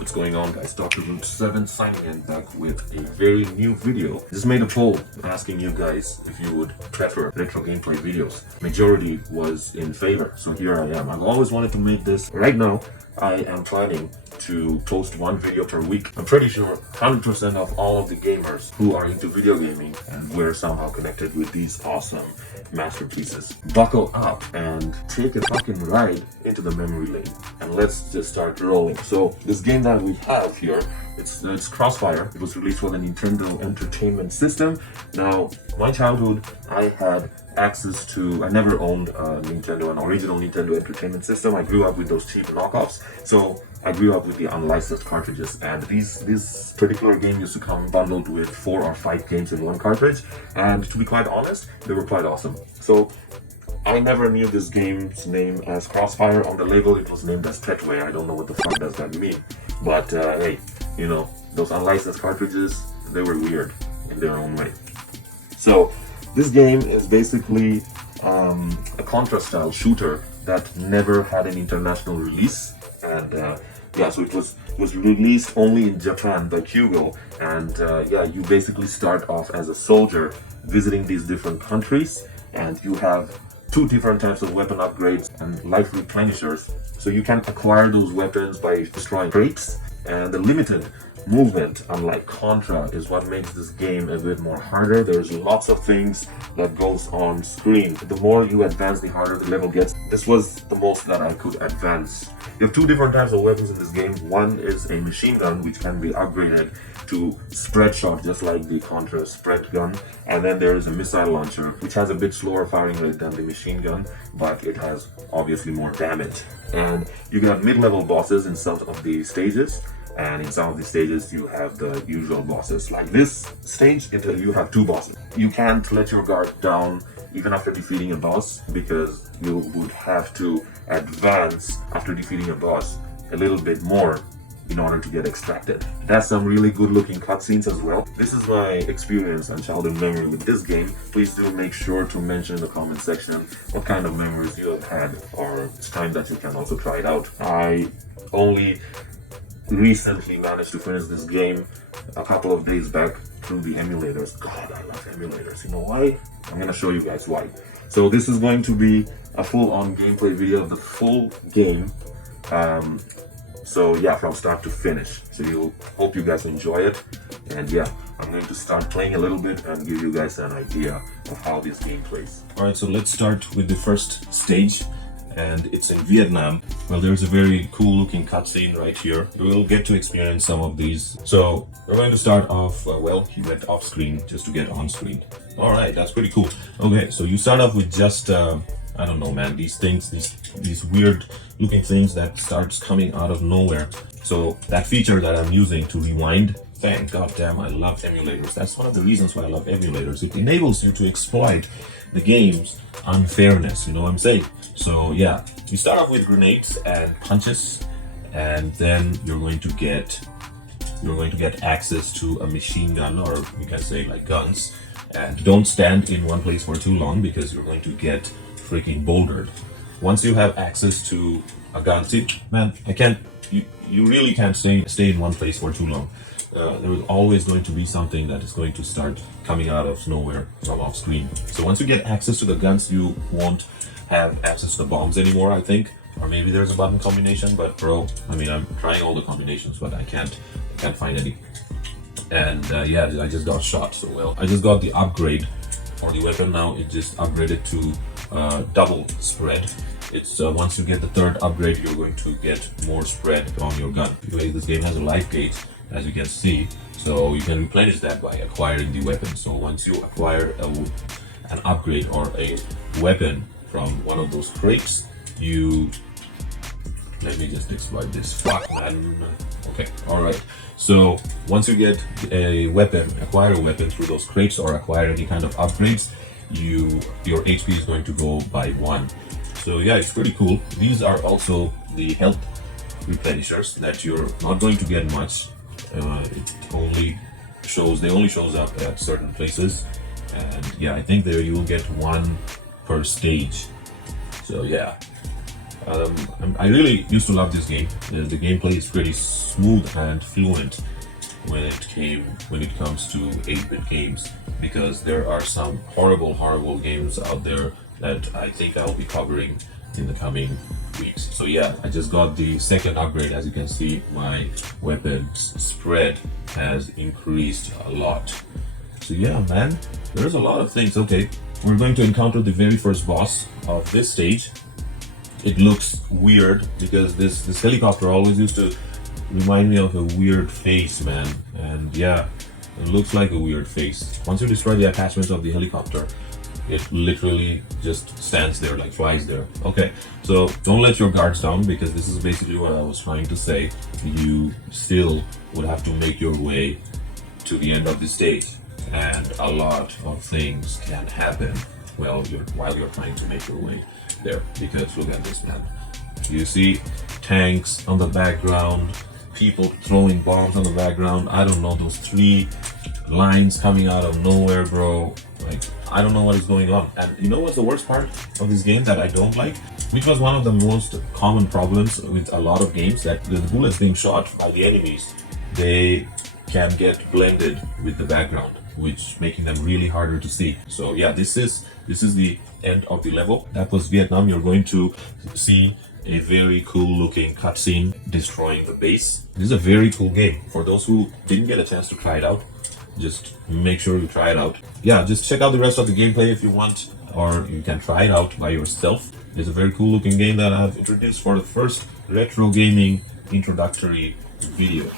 What's going on, guys? Dr. Root 7 signing in back with a very new video. Just made a poll asking you guys if you would prefer retro gameplay videos. Majority was in favor, so here I am. I've always wanted to make this. Right now, I am planning to post one video per week. I'm pretty sure 100% of all of the gamers who are into video gaming and we're somehow connected with these awesome masterpieces. Buckle up and take a fucking ride into the memory lane, and let's just start rolling. So this game that we have here, it's Crossfire. It was released for the Nintendo Entertainment System. Now, my childhood, I had access to, I never owned an original Nintendo Entertainment System. I grew up with those cheap knockoffs. So I grew up with the unlicensed cartridges, and this particular game used to come bundled with 4 or 5 games in one cartridge, and to be quite honest, they were quite awesome. So I never knew this game's name as Crossfire. On the label it was named as Tetway. I don't know what the fuck does that mean, but hey, you know, those unlicensed cartridges, they were weird in their own way. So this game is basically a Contra-style shooter that never had an international release, and yeah, so it was released only in Japan by Coupe, and yeah, you basically start off as a soldier visiting these different countries, and you have 2 different types of weapon upgrades and life replenishers. So you can acquire those weapons by destroying crates, and the limited movement, unlike Contra, is what makes this game a bit more harder. There's lots of things that goes on screen. The more you advance, the harder the level gets. This was the most that I could advance. You have 2 different types of weapons in this game. One is a machine gun, which can be upgraded to spread shot, just like the Contra spread gun. And then there is a missile launcher, which has a bit slower firing rate than the machine gun, but it has obviously more damage. And you got mid-level bosses in some of the stages, and in some of the stages you have the usual bosses. Like this stage, you have 2 bosses. You can't let your guard down even after defeating a boss, because you would have to advance after defeating a boss a little bit more in order to get extracted. That's some really good looking cutscenes as well. This is my experience and childhood memory with this game. Please do make sure to mention in the comment section what kind of memories you have had, or it's time that you can also try it out. I only recently managed to finish this game a couple of days back through the emulators. God, I love emulators. You know why? I'm gonna show you guys why. So this is going to be a full-on gameplay video of the full game. So yeah, from start to finish. So hope you guys enjoy it. And yeah, I'm going to start playing a little bit and give you guys an idea of how this game plays. Alright, so let's start with the first stage, and it's in Vietnam. Well, there's a very cool looking cutscene right here. We'll get to experience some of these. So we're going to start off, well, he went off screen just to get on screen. Alright, that's pretty cool. Okay, so you start off with just I don't know, man, these things, these weird looking things that starts coming out of nowhere. So that feature that I'm using to rewind, thank goddamn, I love emulators. That's one of the reasons why I love emulators. It enables you to exploit the game's unfairness, you know what I'm saying? So yeah, you start off with grenades and punches, and then you're going to get access to a machine gun, or you can say like guns. And don't stand in one place for too long, because you're going to get freaking bouldered. Once you have access to a gun, see, man, you really can't stay in one place for too long. There is always going to be something that is going to start coming out of nowhere from off screen. So once you get access to the guns, you won't have access to the bombs anymore, I think. Or maybe there's a button combination, but bro, I mean, I'm trying all the combinations, but I can't find any. And yeah, I just got shot, so well. I just got the upgrade for the weapon now. It just upgraded to double spread. It's once you get the 3rd upgrade, you're going to get more spread on your gun. Anyway, this game has a life gauge, as you can see, so you can replenish that by acquiring the weapon. So once you acquire an upgrade or a weapon from one of those crates, let me just exploit this. Fuck, man. Okay, alright. So once you get a weapon, acquire a weapon through those crates or acquire any kind of upgrades, your HP is going to go by 1. So yeah, it's pretty cool. These are also the health replenishers that you're not going to get much. They only shows up at certain places, and yeah, I think there you will get 1 per stage. So yeah, I really used to love this game. The gameplay is pretty smooth and fluent when it comes to 8-bit games, because there are some horrible games out there that I think I'll be covering in the coming weeks. So yeah, I just got the second upgrade. As you can see, my weapons spread has increased a lot. So yeah, man, there's a lot of things. Okay, we're going to encounter the very first boss of this stage. It looks weird because this helicopter always used to remind me of a weird face, man. And yeah, it looks like a weird face. Once you destroy the attachments of the helicopter, it literally just stands there, like flies there. Okay, so don't let your guards down, because this is basically what I was trying to say. You still would have to make your way to the end of the stage, and a lot of things can happen while you're trying to make your way there. Because look at this, man. You see tanks on the background, people throwing bombs on the background. I don't know, those 3 lines coming out of nowhere, bro. Like, I don't know what is going on. And you know what's the worst part of this game that I don't like? Which was one of the most common problems with a lot of games, that the bullets being shot by the enemies, they can get blended with the background, which making them really harder to see. So yeah, this is the end of the level. That was Vietnam. You're going to see a very cool looking cutscene destroying the base. This is a very cool game. For those who didn't get a chance to try it out, just make sure you try it out. Yeah, just check out the rest of the gameplay if you want, or you can try it out by yourself. It's a very cool looking game that I've introduced for the first retro gaming introductory video.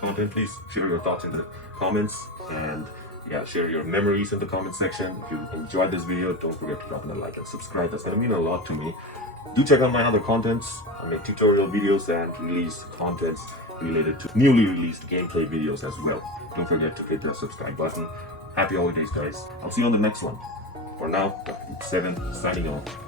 Content, please share your thoughts in the comments, and yeah, share your memories in the comment section. If you enjoyed this video, don't forget to drop a like and subscribe. That's gonna mean a lot to me. Do check out my other contents. I make tutorial videos and release contents related to newly released gameplay videos as well. Don't forget to hit the subscribe button. Happy holidays, guys. I'll see you on the next one. For now, Coupe 7 signing off.